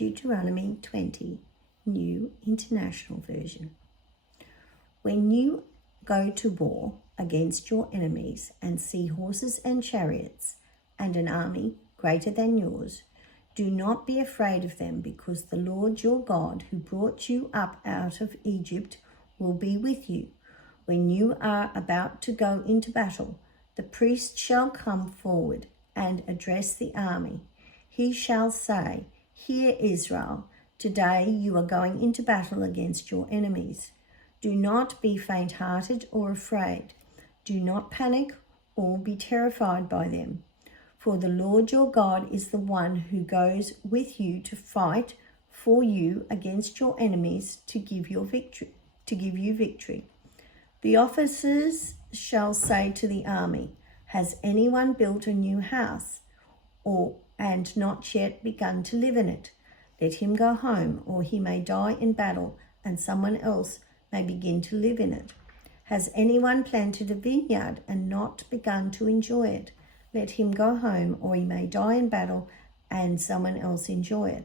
Deuteronomy 20, New International Version. When you go to war against your enemies and see horses and chariots and an army greater than yours, do not be afraid of them, because the Lord your God, who brought you up out of Egypt, will be with you. When you are about to go into battle, the priest shall come forward and address the army. He shall say, "Hear, Israel, today you are going into battle against your enemies. Do not be faint-hearted or afraid. Do not panic or be terrified by them. For the Lord your God is the one who goes with you to fight for you against your enemies to give you victory. The officers shall say to the army, "Has anyone built a new house and not yet begun to live in it? Let him go home, or he may die in battle, and someone else may begin to live in it. Has anyone planted a vineyard and not begun to enjoy it? Let him go home, or he may die in battle, and someone else enjoy it.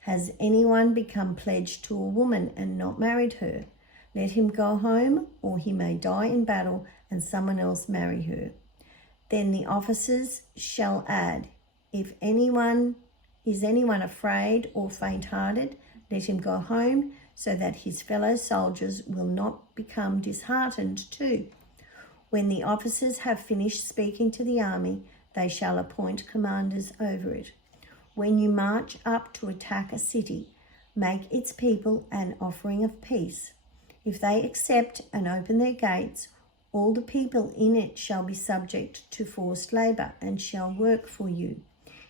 Has anyone become pledged to a woman and not married her? Let him go home, or he may die in battle, and someone else marry her." Then the officers shall add, "Is anyone afraid or faint-hearted? Let him go home, so that his fellow soldiers will not become disheartened too." When the officers have finished speaking to the army, they shall appoint commanders over it. When you march up to attack a city, make its people an offering of peace. If they accept and open their gates, all the people in it shall be subject to forced labor and shall work for you.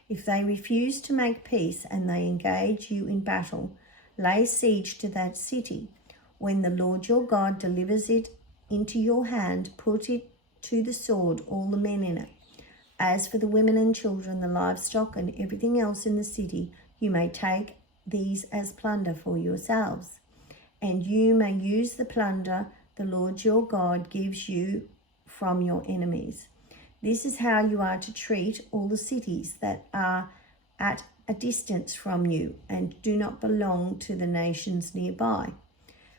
If they refuse to make peace and they engage you in battle, lay siege to that city. When the Lord your God delivers it into your hand, put it to the sword, all the men in it. As for the women and children, the livestock, and everything else in the city, you may take these as plunder for yourselves. And you may use the plunder the Lord your God gives you from your enemies. This is how you are to treat all the cities that are at a distance from you and do not belong to the nations nearby.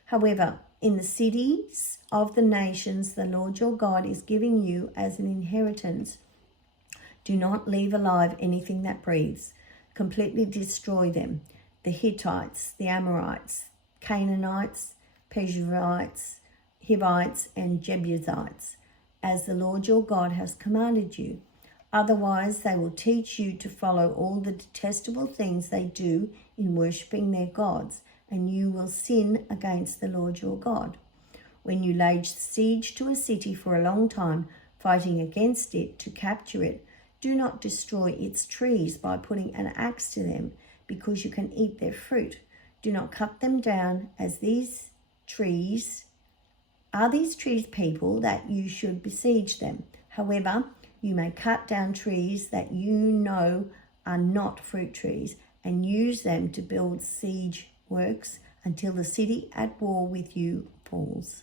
However, in the cities of the nations the Lord your God is giving you as an inheritance, do not leave alive anything that breathes. Completely destroy them: the Hittites, the Amorites, Canaanites, Perizzites, Hivites, and Jebusites, as the Lord your God has commanded you. Otherwise, they will teach you to follow all the detestable things they do in worshipping their gods, and you will sin against the Lord your God. When you lay siege to a city for a long time, fighting against it to capture it, do not destroy its trees by putting an axe to them, because you can eat their fruit. Do not cut them down, as these trees people that you should besiege them. However, you may cut down trees that you know are not fruit trees and use them to build siege works until the city at war with you falls.